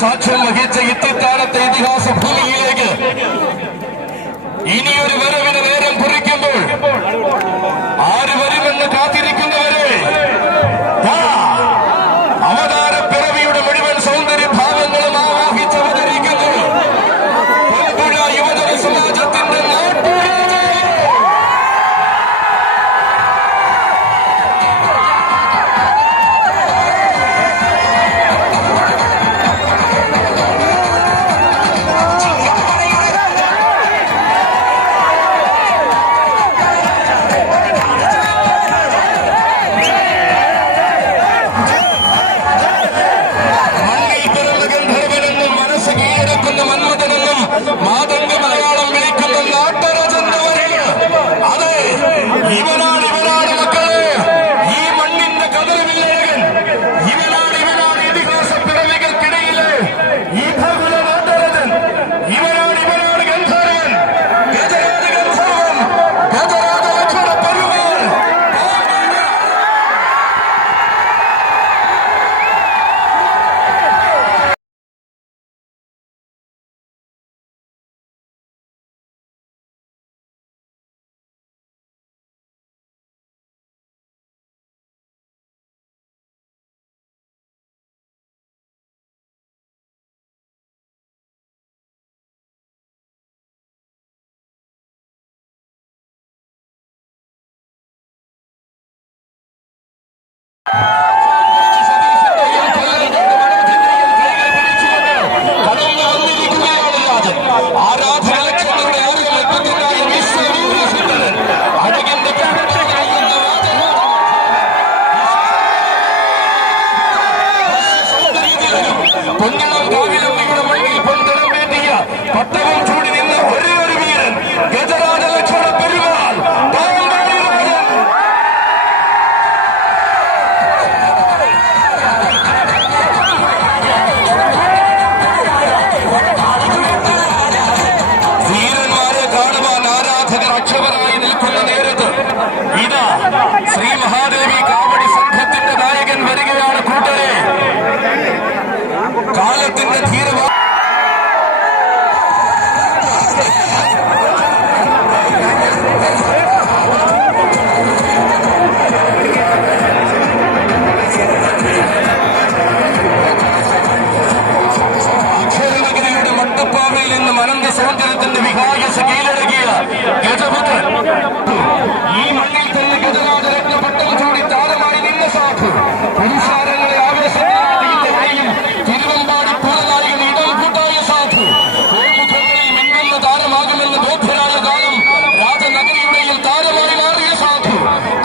സാക്ഷ്യം വഹിച്ച ഇത്തിത്താനത്തെ ഇതിഹാസ ഭൂമിയിലേക്ക് ഇനിയൊരു വരവിന് നേരം കുറിക്കുമ്പോൾ ആര് വരുമെന്ന് കാത്തിരിക്കുന്നവരെ അവതാര പിറവിയുടെ മുഴുവൻ സൗന്ദര്യ ഭാവങ്ങളും ആവാഹിച്ച് അവതരിക്കുന്നു പൊൻപുഴ യുവജന സമാജത്തിന്റെ പട്ടവും ചൂടി നിന്ന ഒരേ ഒരു വീരൻ ഗജരാജ ലക്ഷ്മണ പെരുമാൾ വീരന്മാരെ കാണുവാൻ ആരാധകർ അക്ഷമരായി നിൽക്കുന്ന നേരത്ത് ഇതാ ശ്രീ മഹാദേവി കാവടി സംഘത്തിന്റെ നായകൻ വരികയാണ് കൂട്ടരെ. കാലത്തിന്റെ ധീരവാ മട്ടപ്പാറയിൽ നിന്നും അനന്ത സൗന്ദര്യത്തിന്റെ വിഹായസ കീഴടക്കിയ ഗജപുത്രൻ ഈ മണ്ണിൽ തന്നെ ഗജരാജരത്ന പട്ടം ചൂടി താരമായി നിന്ന സാധു പുരുഷാരങ്ങളെ ആവേശത്തിലായും തിരുവമ്പാടി പൂരനായകൻ ഇടം കൂട്ടായ സാധു കോമുഖങ്ങളിൽ മിന്നുന്ന താരമാകുമെന്ന് ബോധ്യരായ കാലം രാജനഗരിയുടെയും താരമായി മാറിയ സാധു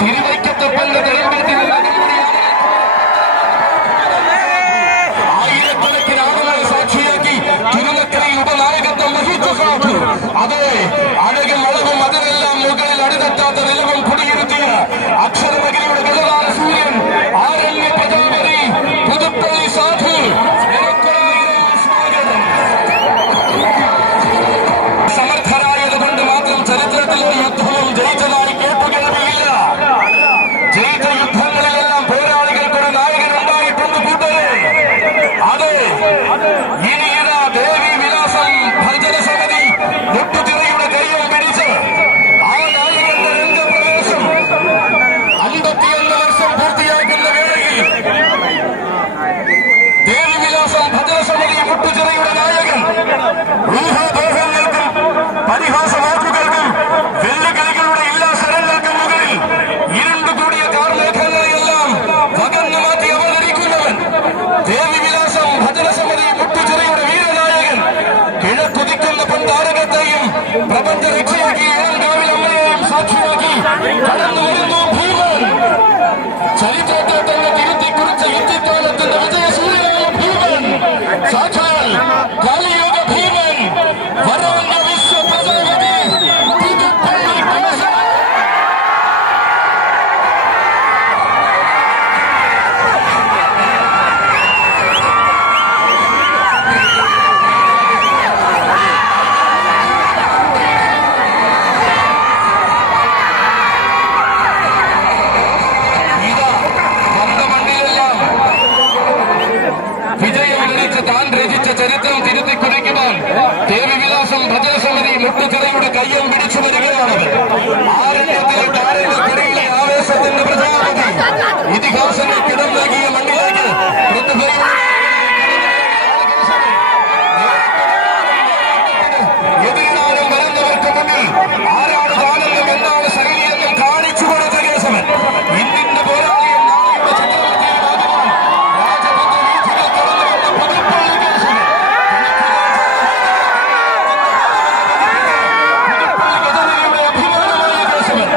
തിരുവൈക്കത്തപ്പന്റെ തെളിവേറ്റിൽ ആയിരക്കണക്കിന് ആളുകളെ സാക്ഷിയാക്കി തിരുനക്കരയിൽ ഉപനായകത്വം വഹിച്ച സാധു അതെ അഴകും അളവും അതിനെല്ലാം മുകളിൽ അടിതെറ്റാത്ത നിലവും കുടിയിരുത്തിയ അക്ഷരനഗരിയുടെ ഗജരാജ സൂര്യൻ ആരണ്യ പ്രജാപതി പുതുപ്പള്ളി സാധു സമർത്ഥരായത് കൊണ്ട് മാത്രം ചരിത്രത്തിൽ ഒരു യുദ്ധവും ജയിച്ചതായി കേട്ടുകേൾവിയില്ല. ജയിച്ച യുദ്ധങ്ങളിലെല്ലാം പോരാളികൾക്കൊരു നായകൻ ഉണ്ടായിട്ടുണ്ട് കൂട്ടരെ. അതെ ഇനിയിതാ ദേവി വിലാസം ഭജന സമിതി മുട്ടുചിറയുടെ കൈയും പിടിച്ച് ആ നായകന്റെ രംഗപ്രവേശം 51 വർഷം പൂർത്തിയാക്കുന്ന വേളയിൽ ദേവി വിലാസം ഭജന സമിതി മുട്ടുചിറയുടെ നായകൻ ഊഹാദോഹങ്ങൾക്കും പരിഹാസവാക്കുകൾക്കും വെല്ലുവിളികളുടെ എല്ലാ ശരങ്ങൾക്കും മുകളിൽ ഇരുണ്ടുകൂടിയ കാർമേഘങ്ങളെയെല്ലാം പകർന്നു മാറ്റി അവതരിക്കുന്നവൻ ദേവി വിലാസം ഭജന സമിതി മുട്ടുചിറയുടെ വീരനായകൻ കിഴക്കുതിക്കുന്ന പന്താരകത്തെയും പ്രപഞ്ച രക്ഷയാക്കി ഇളങ്കാവിൽ അമ്മയെയും സാക്ഷിയാക്കി കടന്നു വരുന്നു ഭീമൻ. ചരിത്രത്തെ തന്നെ തിരുത്തിക്കുറിച്ച യുദ്ധിക്കാലത്തിന്റെ വിജയസൂര്യനായ ഭീമൻ സാക്ഷാൽ കാലിയുഗ ഭീമൻ വരവന്റെ വിശ്വപ്രജാപതി പുതുപ്പള്ളി ഇതാ കയ്യം പിടിച്ചു വരികയാണ്. ആരണ്യത്തിലെ താരങ്ങൾക്കിടയിലെ ആവേശത്തിന്റെ പ്രജാപതി ഇതിഹാസങ്ങൾ കിടം നൽകിയ മണ്ണിലേക്ക് എതിരാനും വരുന്നവർക്ക് മുന്നിൽ ആരാണ് കാണുന്നത് എന്നാണ് ശൈലിയെന്നും കാണിച്ചു കൊടുത്ത കേശവൻ. ഇന്ത്യന്റെ പോരാളിയും നാളെയുടെ ചക്രവർത്തിയുമാകുവാൻ രാജപുത്ര വീഥികൾ കടന്നു വന്ന പുതുപ്പള്ളി കേശവൻ. പുതുപ്പള്ളി ഗജനിയുടെ അഭിമാനമായ കേശവൻ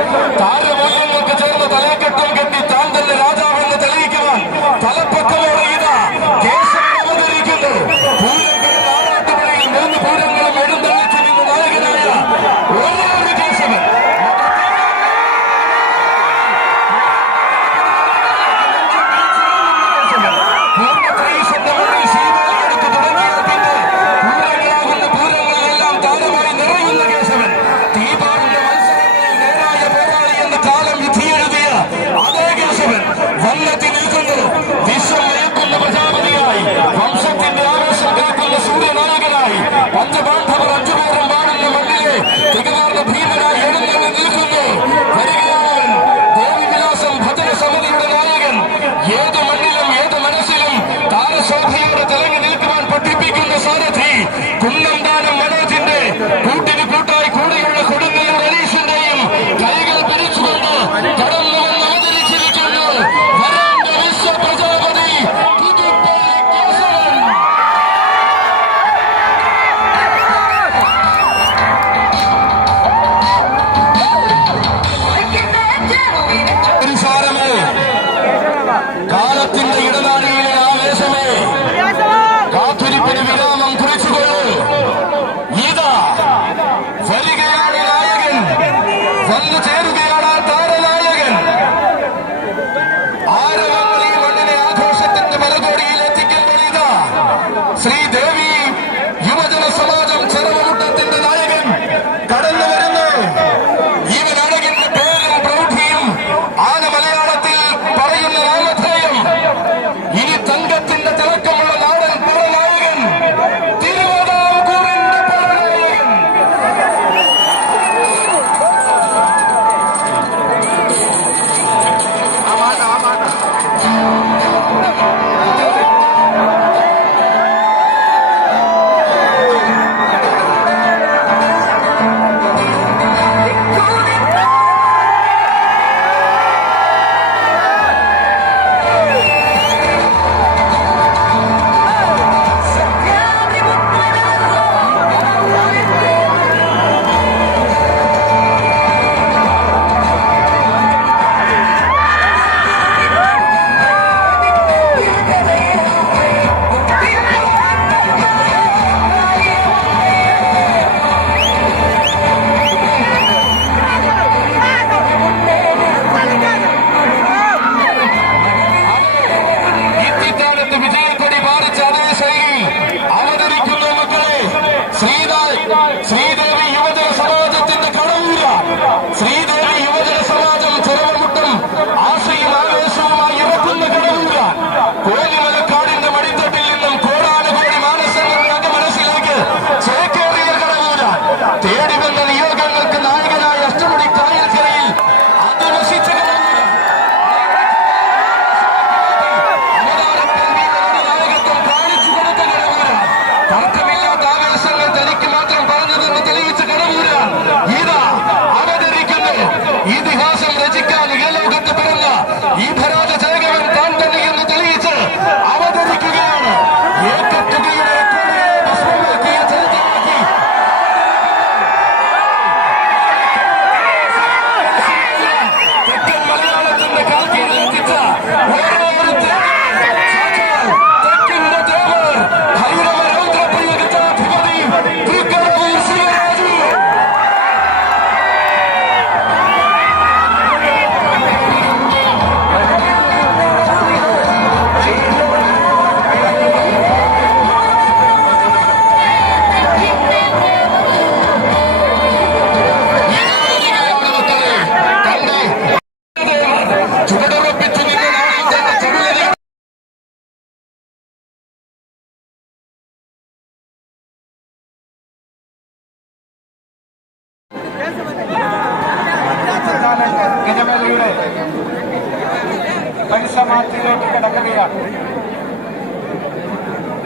പരിസമാപ്തിയിലേക്ക് കിടക്കുകയാണ്.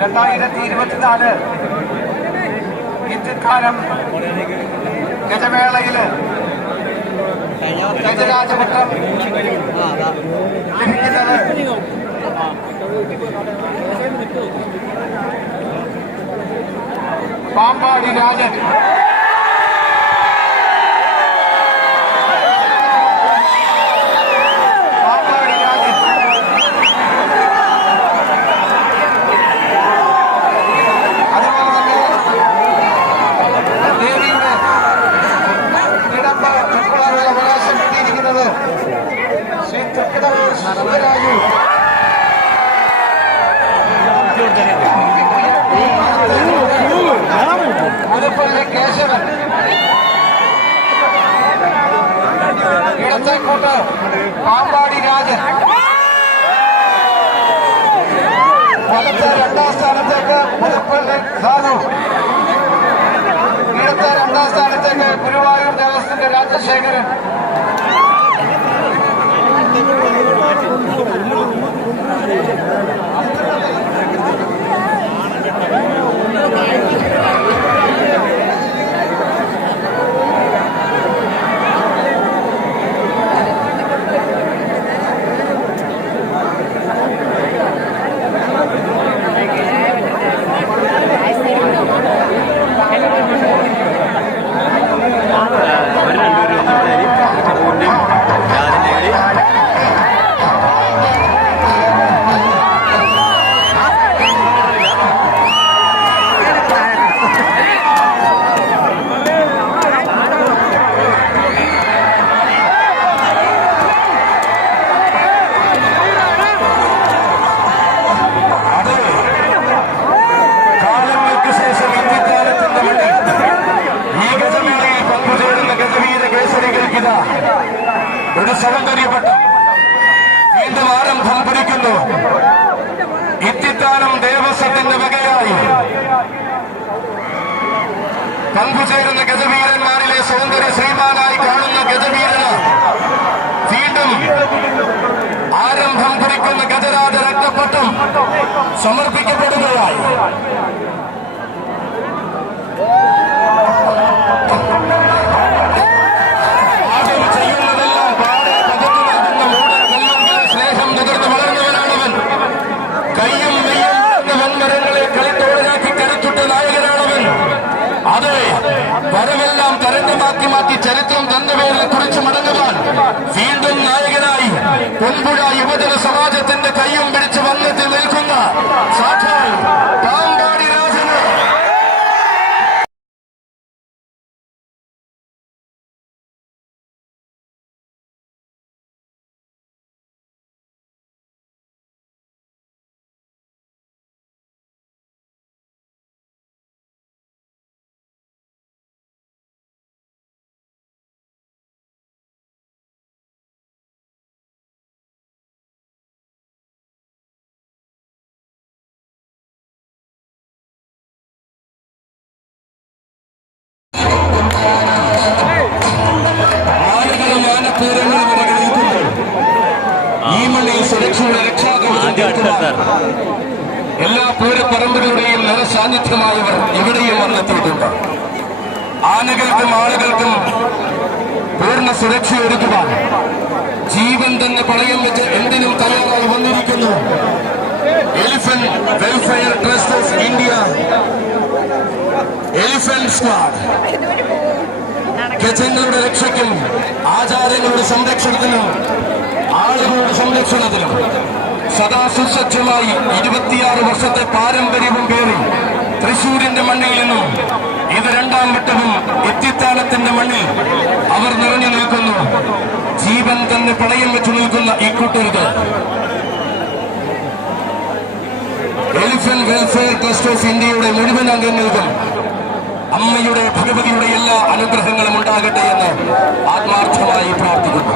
2024 ഇന്ത്യക്കാലം ഗജമേളയില് ഗജരാജപട്ടം ലഭിക്കുന്നത് പാമ്പാടി രാജൻ കേശവൻ ഇടത്തേക്കോട്ട് പാമ്പാടി രാജൻ വലത്തെ 2ാം സ്ഥാനത്തേക്ക് പുതുപ്പള്ളി സാധു ഇടത്തെ 2ാം സ്ഥാനത്തേക്ക് ഗുരുവായൂർ ദേവസ്ഥന്റെ രാജശേഖരൻ ഒരു സൗന്ദര്യപട്ടം വീണ്ടും ആരംഭം കുറിക്കുന്നു. ഇത്തിത്താനം ദേവസ്വത്തിന്റെ വകയായി പങ്കുചേരുന്ന ഗജവീരന്മാരിലെ സൗന്ദര്യ ശ്രീമാനായി കാണുന്ന ഗജവീരന് വീണ്ടും ആരംഭം കുറിക്കുന്ന ഗജരാജ രക്തപട്ടം സമർപ്പിക്കപ്പെടുകയായി. വരവെല്ലാം തരംഗമാക്കി മാറ്റി ചരിത്രം തന്നവേലെ കുറിച്ച് മടങ്ങുവാൻ വീണ്ടും നായകനായി പൊൻപുഴ യുവജന സമാജത്തിന്റെ കയ്യും പിടിച്ച് വന്നെത്തി നിൽക്കുന്ന സാക്ഷാൽ പാമ്പാടി രാജന് എല്ലാ പൂരപ്പറമ്പുകളുടെയും നിറസാന്നിധ്യമായവർ ഇവിടെയും വന്നെത്തിയിട്ടുണ്ട്. ആനകൾക്കും ആളുകൾക്കും പൂർണ്ണ സുരക്ഷ ഒരുക്കുവാൻ ജീവൻ തന്നെ പണയം വെച്ച് എന്തിനും തയ്യാറായി വന്നിരിക്കുന്നു Elephant Welfare Trust of India elephant squad. ഗജങ്ങളുടെ രക്ഷയ്ക്കും ആചാരങ്ങളുടെ സംരക്ഷണത്തിനും ആളുകളുടെ സംരക്ഷണത്തിനും സദാ സുസജ്ജമായി 26 വർഷത്തെ പാരമ്പര്യവും പേറി തൃശൂരിന്റെ മണ്ണിൽ നിന്നും ഇത് 2ാം വട്ടവും ഇത്തിത്താനത്തിന്റെ മണ്ണിൽ അവർ നിറഞ്ഞു നിൽക്കുന്നു. ജീവൻ തന്നെ പണയം വെച്ചു നിൽക്കുന്ന ഈ കൂട്ടർക്ക് എലിഫന്റ് വെൽഫെയർ ട്രസ്റ്റ് ഓഫ് ഇന്ത്യയുടെ മുഴുവൻ അംഗങ്ങൾക്കും അമ്മയുടെ ഭഗവതിയുടെ എല്ലാ അനുഗ്രഹങ്ങളും ഉണ്ടാകട്ടെ എന്ന് ആത്മാർത്ഥമായി പ്രാർത്ഥിക്കുന്നു.